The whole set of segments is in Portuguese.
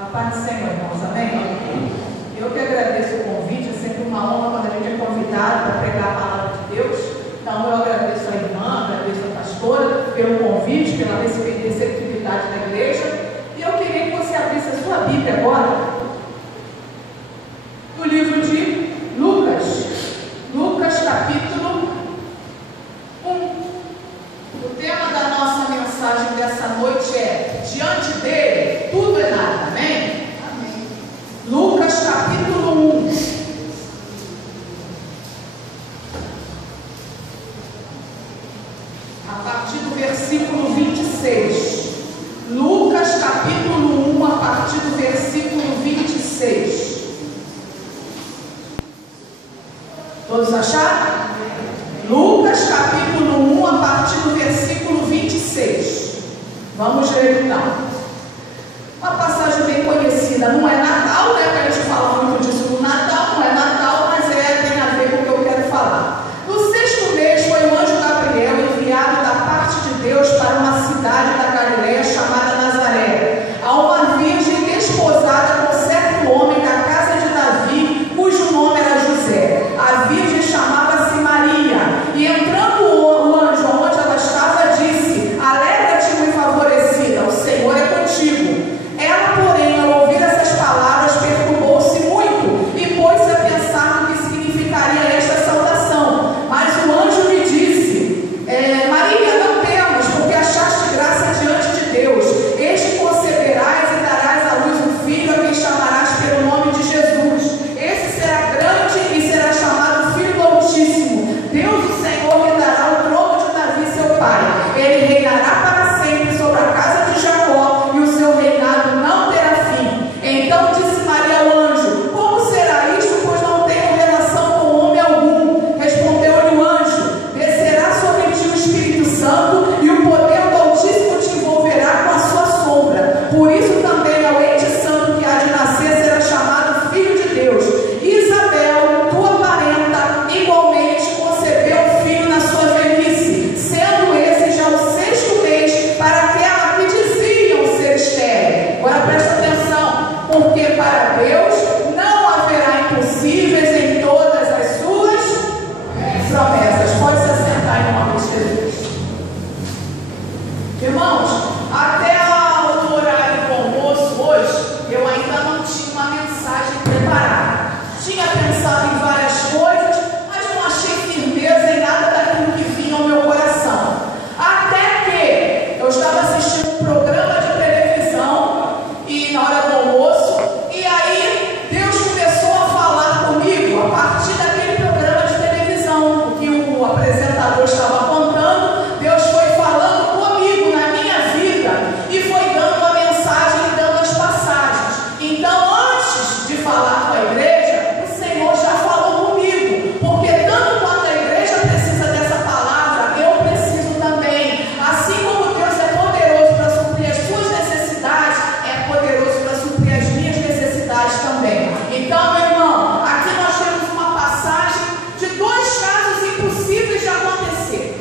A paz do Senhor, irmãos, amém? Eu que agradeço o convite, é sempre uma honra quando a gente é convidado para pregar a palavra de Deus. Então eu agradeço a irmã, agradeço a pastora pelo convite, pela receptividade da igreja. E eu queria que você abrisse a sua Bíblia agora, no livro de Lucas capítulo 1. O tema da nossa mensagem dessa noite é: diante dele, tudo é nada. Amém? Amém. Lucas capítulo 1. A partir do versículo 26. Lucas capítulo 1, a partir do versículo 26. Todos acharam? Lucas capítulo 1, a partir do versículo 26. Vamos ler então. Uma passagem bem conhecida. Não é Natal, né? Que a gente fala muito disso no Natal. Não é Natal, mas tem a ver com o que eu quero falar. No 6º mês foi o anjo Gabriel enviado da parte de Deus para uma cidade da Galileia chamada Nazaré, a uma virgem desposada com certo homem da casa de Davi, cujo nome era José. A virgem chamava-se Maria. E entrando o anjo onde ela estava, disse: alegra-te, muito favorecida, o Senhor é contigo. Ela, porém, ao ouvir essas palavras, perturbou-se muito e pôs-se a pensar no que significaria esta saudação. Mas o anjo lhe disse: Maria, não temas, porque achaste graça diante de Deus. Este conceberás e darás à luz um filho, a quem chamarás pelo nome de Jesus. Esse será grande e será chamado Filho do Altíssimo. Deus, o Senhor, lhe dará o trono de Davi, seu pai. Ele reinará para sempre sobre a casa de Jacó, e o seu reinado não terá fim. Então disse Maria ao anjo: como será isto, pois não tenho relação com homem algum? Respondeu-lhe o anjo: descerá sobre ti o Espírito Santo, e o poder do Altíssimo te envolverá com a sua sombra. Por isso também ao ente santo que há de nascer será chamado Filho de Deus. Isabel, tua parenta, igualmente concebeu um filho na sua velhice, sendo esse já o 6º mês para aquela que diziam ser estéril. Agora presta atenção, porque para Deus não haverá impossíveis em todas as suas promessas. Pode se assentar em nome de Jesus. Irmãos, até o horário do almoço hoje, eu ainda não tinha uma mensagem preparada. Tinha pensado em várias coisas, mas não achei firmeza em nada daquilo que vinha ao meu coração. Até que eu estava assistindo um programa de televisão e na hora do almoço, e aí Deus começou a falar comigo a partir daquele programa de televisão, que o apresentador estava contando. Deus foi falando comigo na minha vida e foi dando a mensagem e dando as passagens. Então, antes de falar com a igreja, o Senhor já falou comigo, porque tanto quanto a igreja precisa dessa palavra, eu preciso também. Assim como Deus é poderoso para suprir as suas necessidades, é poderoso para suprir as minhas necessidades também. Então, meu irmão, aqui nós temos uma passagem de dois casos impossíveis de acontecer.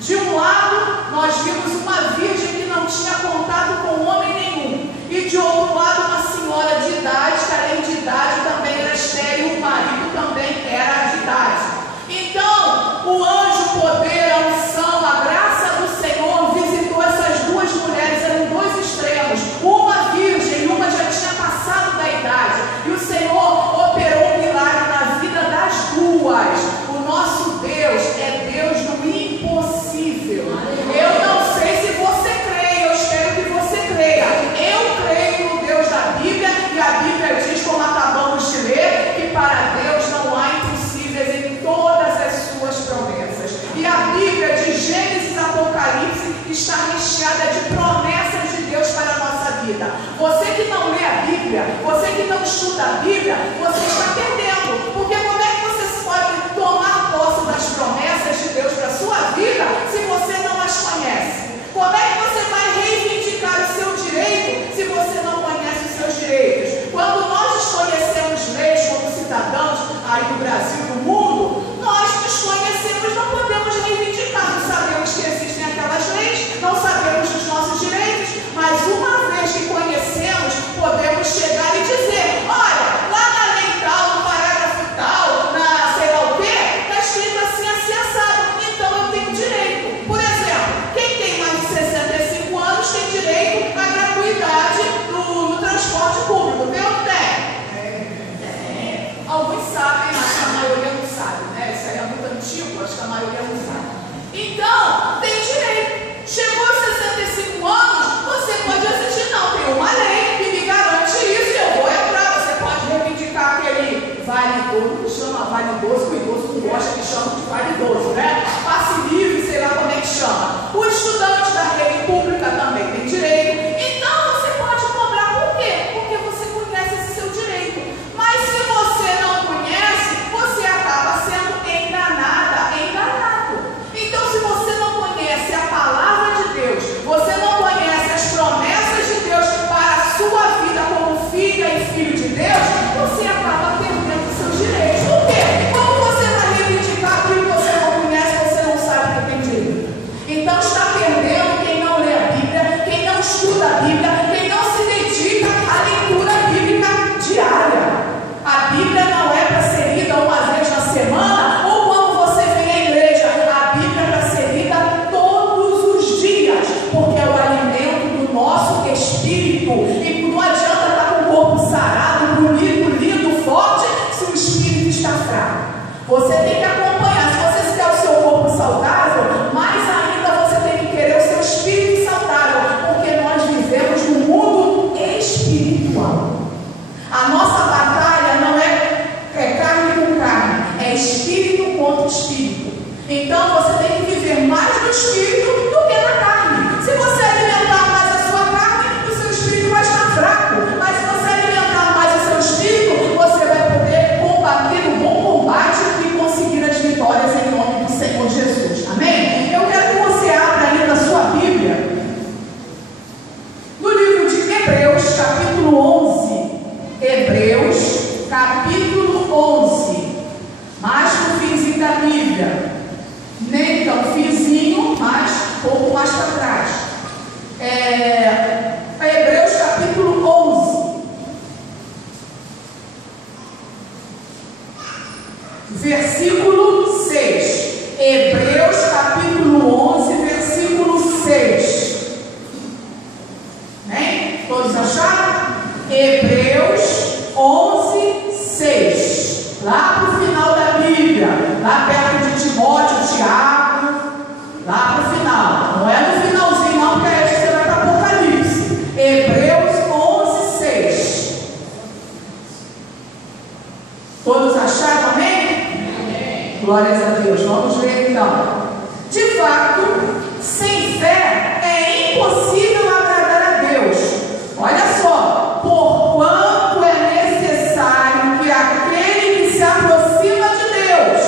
De um lado, nós vimos uma virgem que não tinha contato com homem nenhum, e de outro lado, uma senhora de idade, que além de idade também era estéril, o marido também era de idade. Então, o anjo, o poder, a unção, a graça do Senhor visitou essas duas mulheres. Eram dois extremos, uma virgem e uma já tinha passado da idade, e o Senhor operou um milagre na vida das duas. O nosso Deus é Deus do impossível. Eu não sei se você crê, eu espero que você creia. Eu creio no Deus da Bíblia, e a Bíblia diz, como acabamos de ler, que para Deus não há impossíveis em todas as suas promessas. E a Bíblia de Gênesis a Apocalipse está recheada de promessas de Deus para a nossa vida. Você que não lê a Bíblia, você que não estuda a Bíblia, você está perdendo. Porque como é que você pode tomar posse das promessas de Deus para a sua vida se você não as conhece? Como é que você vai reivindicar o seu direito se você não conhece os seus direitos? Quando nós desconhecemos leis como cidadãos aí do Brasil, do mundo, nós desconhecemos, não podemos reivindicar, não sabemos que existem aquelas leis, não sabemos os nossos direitos, mas uma vez que conhecemos, podemos Hebreus capítulo 11. Hebreus capítulo 11. Mais no finzinho da Bíblia. Nem tão finzinho, mas um pouco mais para trás. Hebreus capítulo 11. Versículo 6. Hebreus capítulo 11, versículo 6. Né? Todos acharam? Hebreus 11, 6. Lá para o final da Bíblia, lá perto de Timóteo, Tiago, lá para o final. Não é no finalzinho, não, porque aí você vai para Apocalipse. Hebreus 11, 6. Todos acharam, amém? Glórias a Deus. Vamos ver então. De fato, sem fé é impossível agradar a Deus. Olha só, porquanto é necessário que aquele que se aproxima de Deus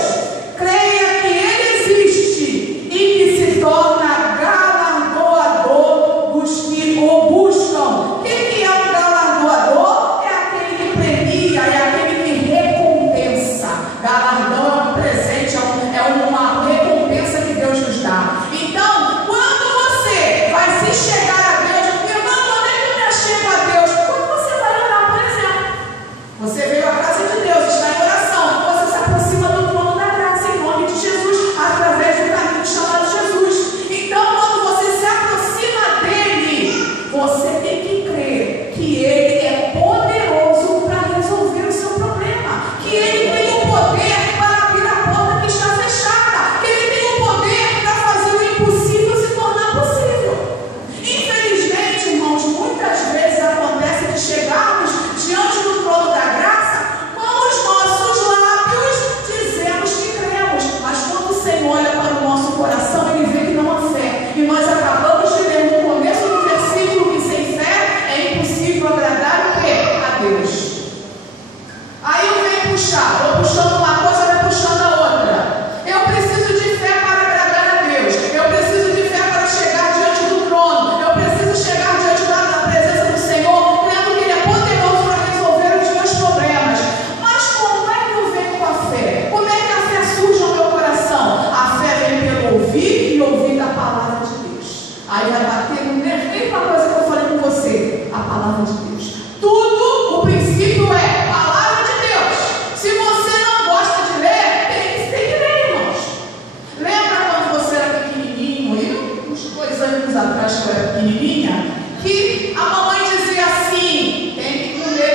creia que Ele existe e que se torna galardoador dos que o buscam. Quem é um galardoador? É aquele que premia, é aquele que recompensa. Galardão é um presente, é uma recompensa que Deus nos dá. Então, quando você vai se chegar a Deus, irmão, quando é que eu me achego a Deus? Quando você vai orar, por exemplo. Você veio à casa de Deus, está em oração, você se aproxima do trono da graça em nome de Jesus, através do caminho chamado Jesus. Então, quando você se aproxima dele, você tem que crer que ele é poderoso para resolver o seu problema, que ele tem o poder para abrir a porta que está fechada, que ele tem o poder para fazer o impossível se tornar possível. Infelizmente, irmãos, muitas vezes acontece de chegarmos diante do trono da graça com os nossos lábios dizemos que cremos, mas quando o Senhor olha para o nosso coração, ele vê que não há fé. E nós acabamos de ler no começo do versículo que sem fé é impossível agradar o quê? A Deus. Aí eu venho puxar, vou puxando uma coisa, vai puxando a outra. Eu preciso de fé para agradar a Deus. Eu preciso de fé para chegar diante do trono. Eu preciso chegar diante da presença do Senhor, crendo que Ele é poderoso para resolver os meus problemas. Mas como é que eu venho com a fé? Como é que a fé surge no meu coração? A fé vem pelo ouvir e ouvir da palavra de Deus. Aí vai bater no mesma coisa que eu falei com você, a palavra de Deus. Tudo, o princípio é palavra de Deus. Se você não gosta de ler, tem que ler, irmãos. Lembra quando você era pequenininho, uns 2 anos atrás que eu era pequenininha, que a mamãe dizia assim: tem que comer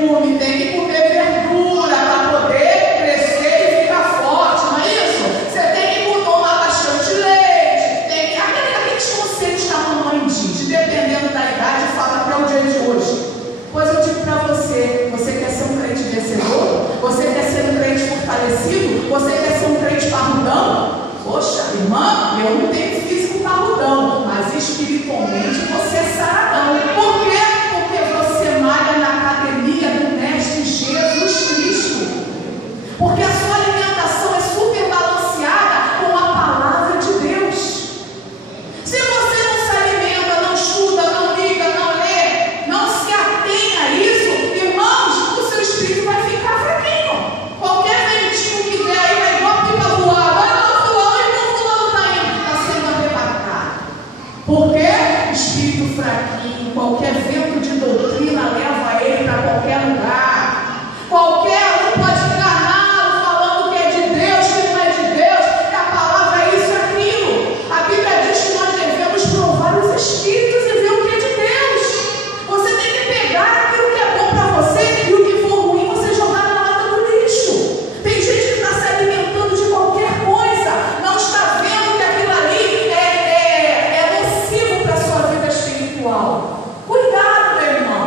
legume, tem que comer verdura para poder crescer e ficar forte, não é isso? Você tem que tomar bastante leite, tem que... Aqueles conselhos que a mamãe diz, dependendo da idade, fala até o dia de hoje. Pois eu digo para você, você quer ser um crente vencedor? Você quer ser um crente fortalecido? Você quer ser um crente parrudão? Poxa, irmã, eu não tenho físico parrudão, mas espiritualmente você é saradão. Por quê? Porque você malha na academia do Mestre Jesus Cristo. Porque a sua alimentação é super balanceada com a palavra de Deus. Se você não se alimenta, não estuda, não liga, não lê, não se atém a isso, irmãos, o seu espírito vai ficar fraquinho. Qualquer ventinho que der aí vai igual pipa voada. Olha o fulano e o fulano está indo, está sendo arrebatado. Por quê? Espírito fraquinho, qualquer vento de doutrina leva ele para qualquer lugar. Qualquer um pode enganá-lo falando que é de Deus, que não é de Deus, que a palavra é isso e aquilo. A Bíblia diz que nós devemos provar os espíritos e ver o que é de Deus. Você tem que pegar aquilo que é bom para você e o que for ruim você jogar na lata do lixo. Tem gente que está se alimentando de qualquer coisa, não está vendo que aquilo ali é nocivo para a sua vida espiritual. Cuidado, meu irmão.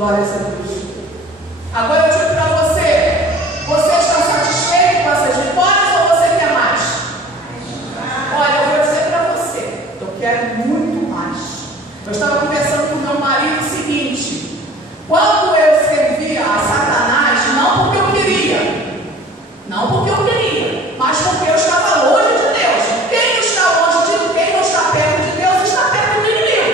Glórias a Deus. Agora eu digo para você, você está satisfeito com essas vitórias ou você quer mais? Olha, eu vou dizer para você, eu quero muito mais. Eu estava conversando com meu marido o seguinte: quando eu servia a Satanás, não porque eu queria, mas porque eu estava longe de Deus. Quem não está longe de quem não está perto de Deus está perto do inimigo.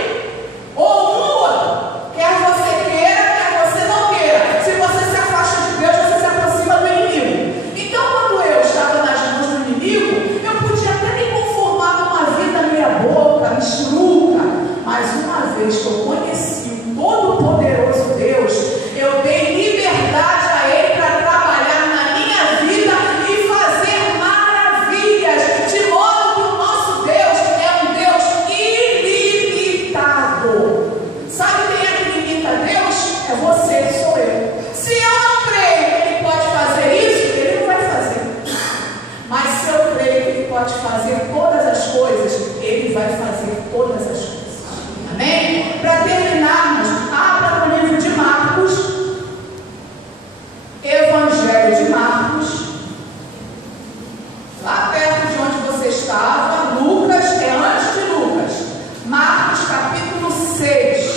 Ou um ou outro. Quer você queira, quer você não queira. Se você se afasta de Deus, você se aproxima do inimigo. Então, quando eu estava nas mãos do inimigo, eu podia até me conformar com uma vida meia boca, michuruca. Mas uma vez que eu conheci o Todo-Poderoso Deus, eu dei liberdade a Ele para trabalhar na minha vida e fazer maravilhas, de modo que o nosso Deus é um Deus ilimitado. Sabe quem é que limita Deus? É você, sou eu. Se eu não creio que Ele pode fazer isso, Ele não vai fazer. Mas se eu creio que Ele pode fazer todas as coisas, Ele vai fazer todas as coisas. Amém? Para terminarmos, abra no livro de Marcos, Evangelho de Marcos, lá perto de onde você estava. Lucas, é antes de Lucas. Marcos capítulo 6.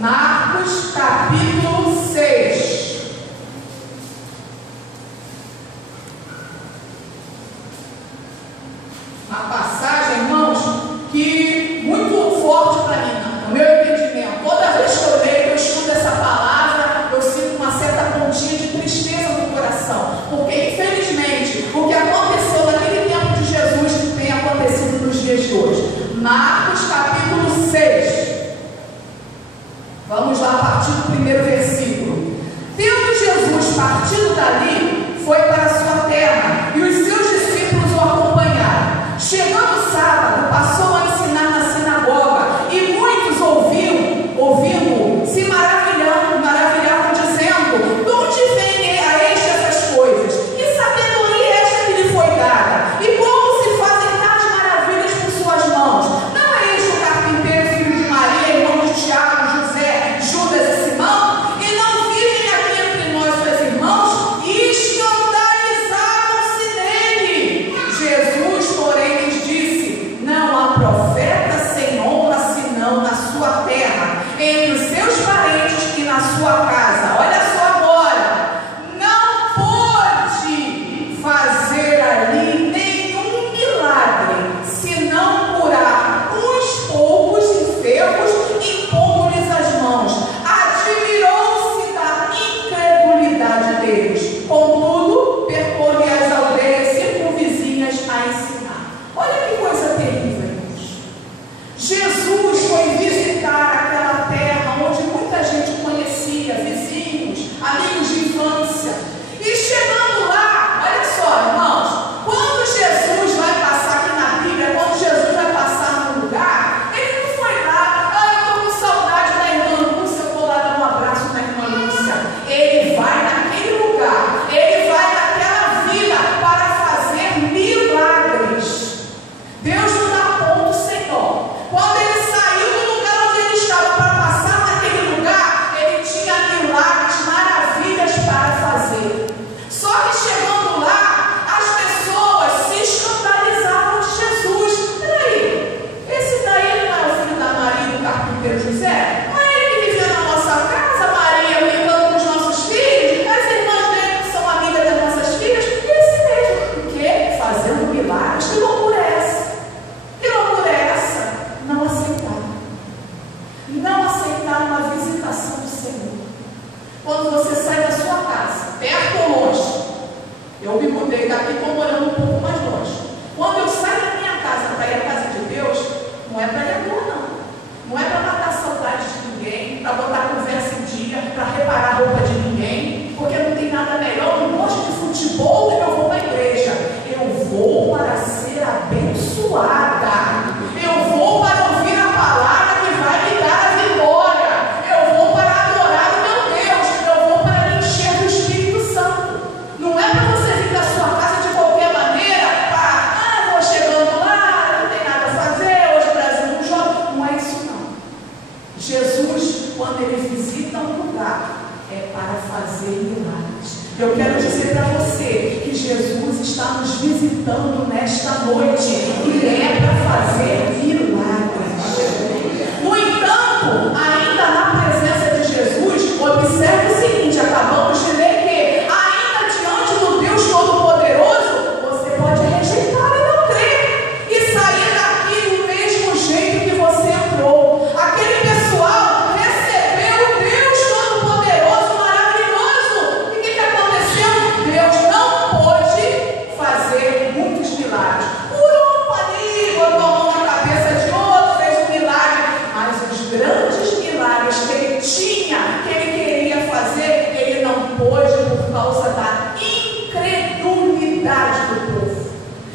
Marcos capítulo 6. Uma passagem, irmãos, que muito forte para mim, no meu entendimento. Toda vez que eu leio, eu estudo essa palavra, eu sinto uma certa pontinha de tristeza no coração, porque infelizmente o que aconteceu naquele tempo de Jesus tem acontecido nos dias de hoje. Marcos capítulo 6. Vamos lá, a partir do primeiro versículo. Tendo Jesus partido dali, foi para a sua terra, e os seus discípulos o acompanharam. Chegando o sábado, passou a ensinar na sinagoga, e muitos ouvindo, se maravilhavam, dizendo: de onde vem a este essas coisas? Que sabedoria é esta que lhe foi dada? E como se fazem tais maravilhas por suas mãos? Não é este o carpinteiro, filho de Maria, irmão de Tiago, José, Judas e Simão? E não vivem aqui entre nós seus irmãos? E escandalizaram-se nele. Jesus, porém, lhes disse: não há profeta sem honra senão na sua terra, entre os seus parentes e na sua casa. Olha só agora, não pôde fazer ali nenhum milagre, senão curar uns poucos enfermos, impondo-lhes as mãos. Admirou-se da incredulidade deles. Contudo, percorria as aldeias circunvizinhas a ensinar. Olha que coisa terrível, irmãos. Jesus foi visitar aquela terra onde muita gente conhecia, vizinhos, amigos de infância. E chegando lá, olha só, irmãos, quando Jesus vai passar aqui na Bíblia, quando Jesus vai passar num lugar, ele não foi lá: eu estou com saudade da irmã Lúcia, eu vou lá dar um abraço na irmã Lúcia. Ele vai naquele lugar, ele vai naquela vila para fazer milagres. Deus não dá ponto sem nó. Quando ele saiu do lugar onde ele estava para passar naquele lugar, ele tinha milagres, maravilhas para fazer. Só que chegando lá, as pessoas se escandalizavam de Jesus. Peraí, esse daí não é o filho da Maria e do carpinteiro José? Não é ele que viveu na nossa casa, Maria brincando com os nossos filhos, as irmãs dele que são amigas das nossas filhas? Esse mesmo. O quê? Fazendo milagres? Que loucura é essa? Que loucura é essa? Não aceitar. Não aceitar uma visitação do Senhor. Quando você sai da sua casa, perto ou longe, eu me mudei daqui, estou morando um pouco mais longe. Quando eu saio da minha casa para ir à casa de Deus, não é para ir à rua, não. Não é para matar saudade de ninguém, para botar conversa em dia, para reparar a roupa de ninguém, porque não tem nada melhor. Eu não gosto de futebol, eu vou para a igreja. Eu vou para ser abençoada. Eu vou para ouvir a palavra que vai me dar a vitória. Eu vou para adorar o meu Deus. Eu vou para Eu quero dizer para você que Jesus está nos visitando nesta noite e é para fazer milagres. No entanto, ainda na presença de Jesus, observe o seguinte: acabamos de ler que ainda diante do Deus Todo-Poderoso, você pode rejeitar e não crer e sair daqui do mesmo jeito que você entrou. Aquele pessoal recebeu o Deus Todo-Poderoso, maravilhoso. E o que aconteceu? Deus não pôde fazer muitos milagres. Curou um ali, botou a mão na cabeça de outro, fez um milagre. Mas os grandes milagres que ele tinha, que ele queria fazer, ele não pôde por causa da incredulidade do povo.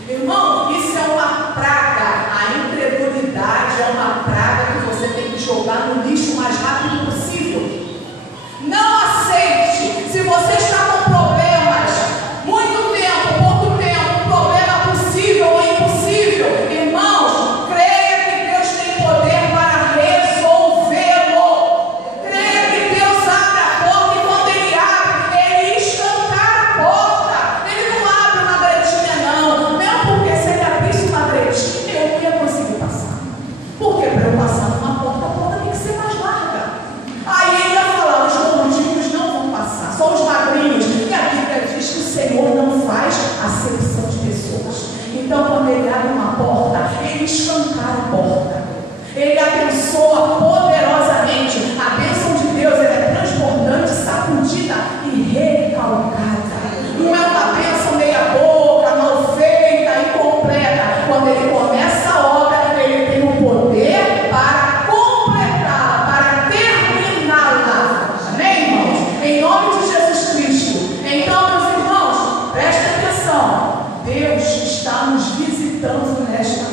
Irmão, isso é uma praga. A incredulidade é uma praga que você tem que jogar no lixo o mais rápido possível. Não aceite. Se você está com problemas, muito tempo, pouco tempo, problema possível ou impossível, irmãos, creia que Deus tem poder para resolvê-lo. Creia que Deus abre a porta e quando Ele abre, Ele escancara a porta. Ele não abre uma bretinha, não. Não, porque se Ele abrisse uma bretinha, eu não ia conseguir passar. Porque para eu passar numa porta, a porta tem que ser mais larga. Aí ele ia falar: os gordinhos não vão passar, só os magrinhos. E a Bíblia diz que o Senhor não faz acepção de pessoas. Então, quando Ele abre uma porta, Ele escancara a porta. Ele abençoa poderosamente. A bênção de Deus, ela é transbordante, sacudida e recalcada. Não é uma bênção meia boca, mal feita, incompleta. Quando Ele começa a obra, Ele tem o poder para completá-la, para terminá-la. Amém, irmãos? Em nome de Jesus Cristo. Então, meus irmãos, prestem atenção. Deus está nos visitando nesta noite.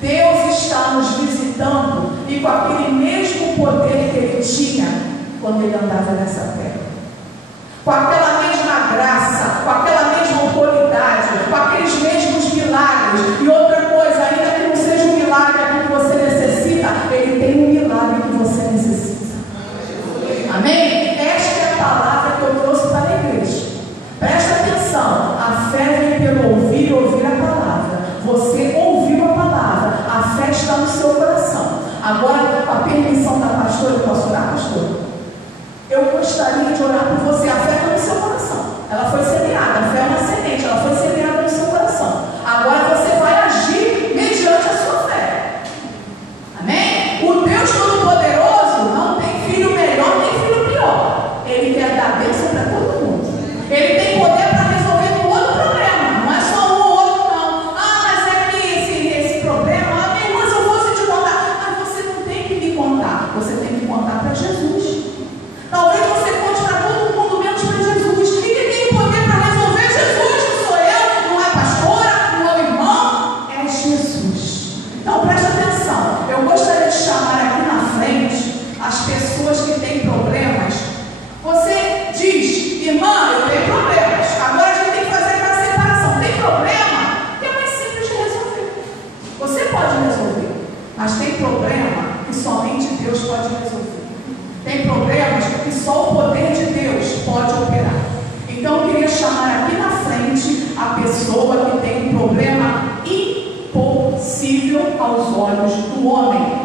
Deus está nos visitando e com aquele mesmo poder que Ele tinha quando Ele andava nessa terra, com aquela mesma graça, com aquela mesma autoridade, com aqueles mesmos milagres. E outra coisa, ainda que não seja um milagre que você necessita, Ele tem um milagre que você necessita. Amém? Esta é a palavra que eu trouxe para a igreja. Presta atenção. A fé vem pelo ouvir e ouvir a palavra. Você ouviu a palavra, a fé está no seu coração. Agora, com a permissão da pastora, eu posso orar, pastor? Eu gostaria de orar por você. A fé está no seu coração. Ela foi semeada. A fé é uma semente. Ela foi semeada no seu coração. Agora você vai agir mediante a sua fé. Amém? O Deus Todo-Poderoso não tem filho melhor nem filho pior. Ele quer dar bênção para todo mundo. Ele tem poder para resolver todo problema. Não é só um ou outro, não. Ah, mas é que esse problema, minha irmã, se eu fosse te contar. Mas você não tem que me contar. Você tem que contar para Jesus. Talvez você conte para todo mundo, menos para Jesus. E quem tem poder para resolver é Jesus, não sou eu, não é pastora, não é o irmão, é Jesus. Então presta atenção. Eu gostaria de chamar aqui na frente as pessoas que têm problemas. Você diz: irmã, eu tenho problemas. Agora a gente tem que fazer aquela separação. Tem problema que é mais simples de resolver. Você pode resolver, mas tem problema que somente Deus pode resolver. Tem problemas que só o poder de Deus pode operar. Então eu queria chamar aqui na frente a pessoa que tem um problema impossível aos olhos do homem.